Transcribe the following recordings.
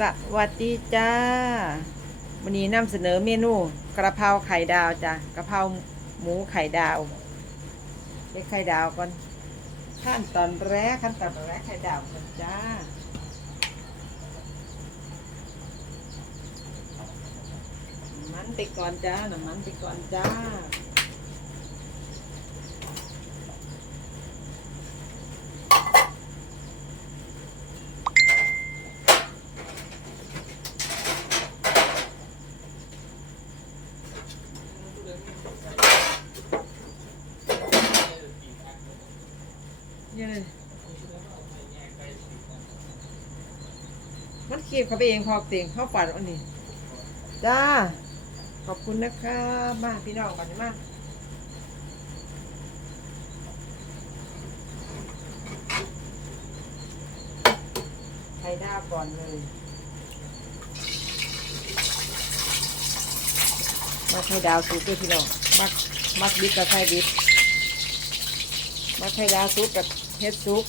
สวัสดีจ้า วันนี้นำเสนอเมนูกระเพราไข่ดาวจ้ะกระเพราหมูไข่ดาวเรียกไข่ดาวก่อนขั้นตอนแรกขั้นตอนแรกไข่ดาวก่อนจ้าน้ำมันไปก่อนจ้าน้ำมันไปก่อนจ้า ยัง มันขีบเขาไปเองพอเตียงเข้าฝันอันนี้จ้า ขอบคุณนะคะมาพี่น้องก่อนมาไข่ดาวก่อนเลยมาไข่ดาวซุปด้วยพี่น้องมักมักดิบกับไข่ดิบมักไข่ดาวซุปกับเฮ็ดซุป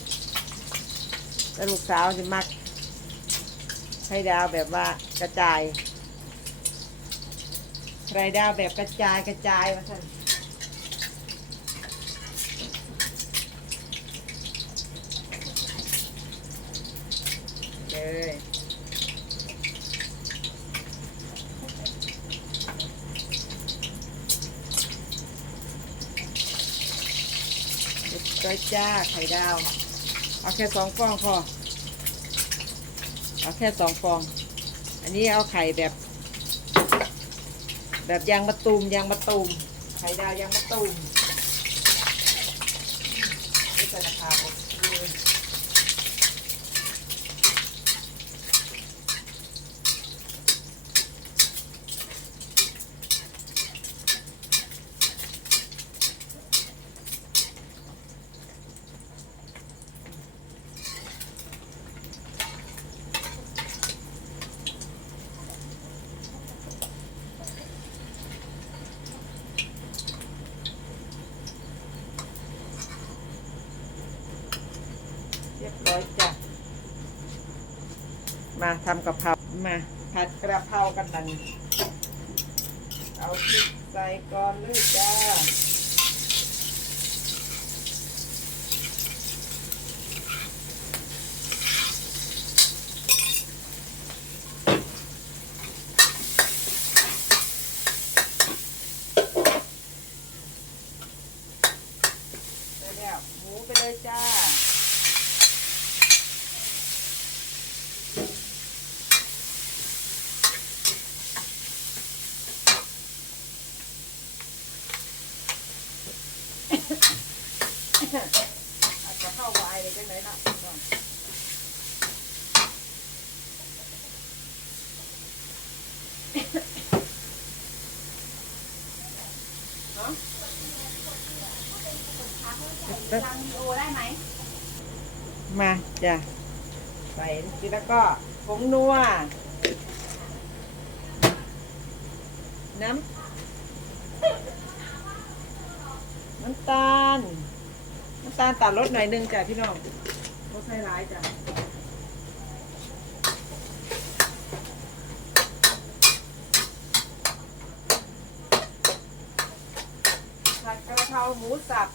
แล้วลูกสาวจะมัก ไข่ดาวแบบว่ากระจายไข่ดาวแบบกระจายกระจายมาท่านเลยเรียบร้อยจ้าไข่ดาว เอาแค่สองฟองพอ เอาแค่สองฟอง อันนี้เอาไข่แบบ แบบยางมะตูมยางมะตูมไข่ดาวยางมะตูมนี่เป็นราคาหมดเลยเรียบร้อยจ้ะ มาทำกะเพรามาผัดกระเพรากันดันเอาพริกใส่ก่อนเลยจ้า ไปแล้วหมูไปเลยจ้า อาจจะเข้าวายเลยจังไหนล่ะก่อนเนาะทำวีโอได้ไหม มาจ้ะใส่ทีแล้วก็ผงนัว น้ำ น้ำตาลำตาลตัดรสหน่อยหนึงจ้ะพี่น้องรสใส่ร้ายจ้ะผัดกระเพราหมูสับ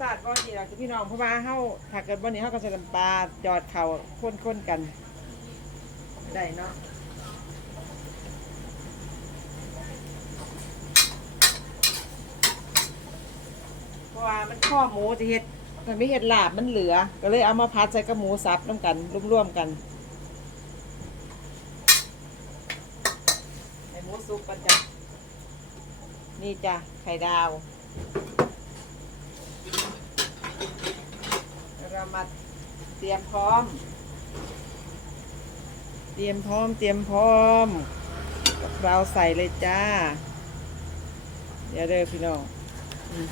สาติก็ดีแล้วคือพี่น้องเพราะว่าเฮาถ้าเกิดวันนี้เฮาก็จะนำปลาจอดเข่าข้นๆกันได้เนาะเพราะ ว่ามันข้อหมูจะเฮ็ดมันไม่เฮ็ดลาบมันเหลือ ก็เลยเอามาพัดใส่กับหมูสับน้ำกันร่วมๆกันให้หมูสุกกันจ้ะนี่จ้ะไข่ดาวเรามาเตรียมพร้อม เตรียมพร้อมเตรียมพร้อมเราใส่เลยจ้าเดี๋ยวเด้อพี่น้องอืม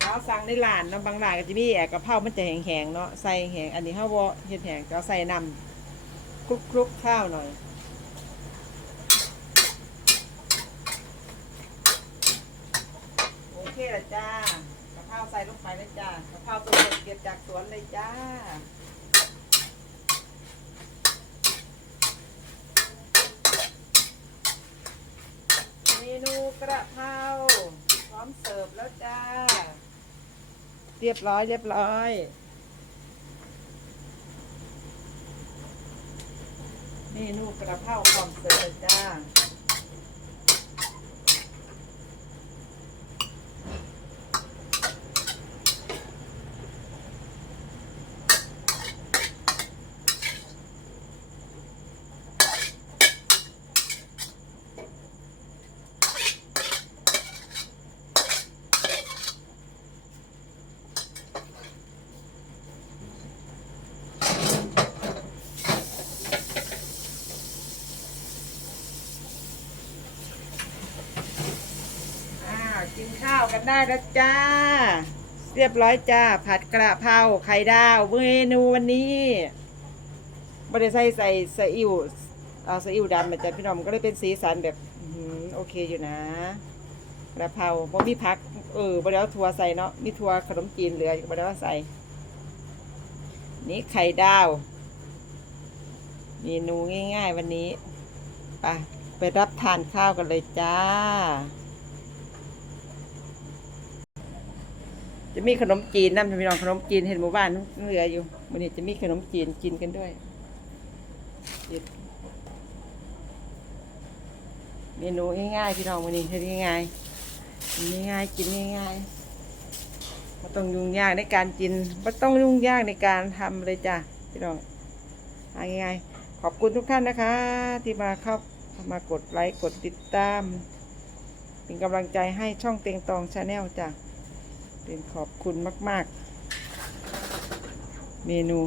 เราสั่งในร้านเนาะบางร้านก็จะมีแอกกะเพรามันจะแห้งๆเนาะใส่แห้งอันนี้เฮาบ่เฮ็ดแห้งก็ใส่น้ำคลุกๆข้าวหน่อยโอเคละจ้ากะเพราใส่ลงไปเลยจ้ากะเพราตัวสดเก็บจากสวนเลยจ้าเมนูกระเพราพร้อมเสิร์ฟแล้วจ้า เรียบร้อย เรียบร้อยนี่นูกระเพราคอมเสิร์ฟเลยจ้า ข้าวกันได้แล้วจ้า เรียบร้อยจ้า ผัดกระเพราไข่ดาวเมนูวันนี้ไม่ได้ใส่ใส่ซีอิ๊วเอาซีอิ๊วดำมาจ้ะพี่น้องมันก็เลยเป็นสีสันแบบโอเคอยู่นะกระเพราเพราะมีพัก เออบ่ได้เอาถั่วใส่เนาะมีถั่วขนมจีนเหลืออยู่บ่ได้เอาใส่ นี่ไข่ดาวเมนูง่าย ๆ วันนี้ไปไปรับทานข้าวกันเลยจ้า จะมีขนมจีนน้ำพี่น้องขนมจีนเห็นหมู่บ้านเหลืออยู่วันนี้จะมีขนมจีนกินกันด้วยเมนูง่ายๆพี่น้องวันนี้เฮ็ดง่ายๆง่ายๆกินง่ายๆไม่ต้องยุ่งยากในการกินไม่ต้องยุ่งยากในการทำเลยจ้ะพี่น้องง่ายๆขอบคุณทุกท่านนะคะ ที่มาเข้ามากดไลค์กดติดตาม เป็นกำลังใจให้ช่องเต็งตองชาแนลจ้ะ เป็นขอบคุณมาก ๆ เมนู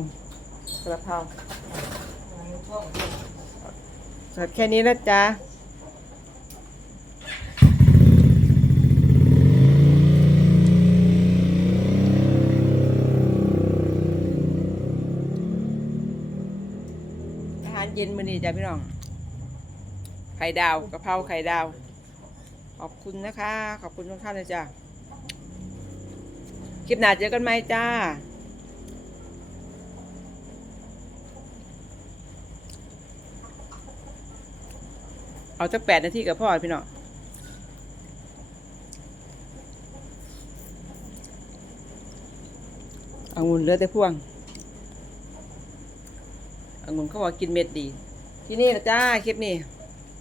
กระเพราสดแค่นี้นะจ๊ะอาหารเย็นมื้อนี้จ้ะพี่น้อง ไข่ดาวกะเพราไข่ดาว ขอบคุณนะคะ ขอบคุณทุกท่านเลยจ้ะ คลิปหน้าเจอกันไหมจ้าเอาจักแปดนาทีกับพ่อพี่น้องเอางุ่นเหลือแต่พวงเอางุ่นเขาบอกกินเม็ดดี ที่นี่นะจ้าคลิปนี้